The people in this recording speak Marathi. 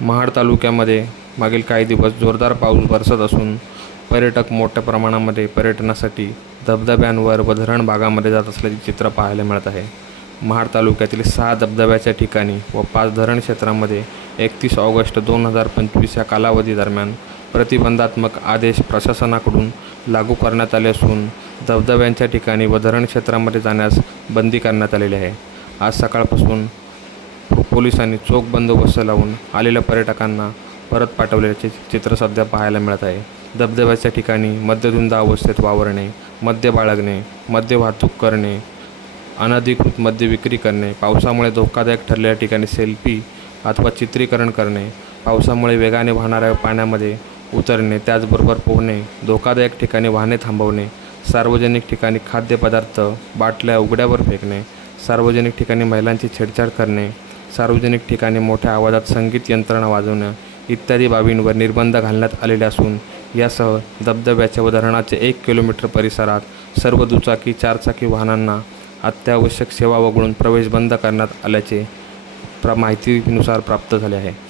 महाड तालुक्यामध्ये मागील काही दिवस जोरदार पाऊस बरसत असून पर्यटक मोठ्या प्रमाणामध्ये पर्यटनासाठी धबधब्यांवर व धरण भागामध्ये जात असल्याचे चित्र पाहायला मिळत आहे. महाड तालुक्यातील सहा धबधब्याच्या ठिकाणी व पाच धरण क्षेत्रामध्ये एकतीस ऑगस्ट दोन हजार पंचवीस या कालावधी दरम्यान प्रतिबंधात्मक आदेश प्रशासनाकडून लागू करण्यात आले असून धबधब्यांच्या ठिकाणी व धरण क्षेत्रामध्ये जाण्यास बंदी करण्यात आलेली आहे. आज सकाळपासून पोलिसांनी चोख बंदोबस्त लावून आलेल्या पर्यटकांना परत पाठवल्याचे चित्र सध्या पाहायला मिळत आहे. धबधब्याच्या ठिकाणी मद्यधुंद अवस्थेत वावरणे मद्य बाळगणे मद्य वाहतूक करणे अनधिकृत मद्य विक्री करणे पावसामुळे धोकादायक ठरलेल्या ठिकाणी सेल्फी अथवा चित्रीकरण करणे पावसामुळे वेगाने वाहणाऱ्या पाण्यामध्ये उतरणे त्याचबरोबर पोहणे धोकादायक ठिकाणी वाहने थांबवणे सार्वजनिक ठिकाणी खाद्यपदार्थ बाटल्या उघड्यावर फेकणे सार्वजनिक ठिकाणी महिलांची छेडछाड करणे सार्वजनिक ठिकाणी मोठ्या आवाजात संगीत यंत्रणा वाजवणं इत्यादी बाबींवर निर्बंध घालण्यात आलेले असून यासह धबधब्याच्या व धरणाचे एक किलोमीटर परिसरात सर्व दुचाकी चारचाकी वाहनांना अत्यावश्यक सेवा वगळून प्रवेश बंद करण्यात आल्याचे प्र माहितीनुसार प्राप्त झाले आहे.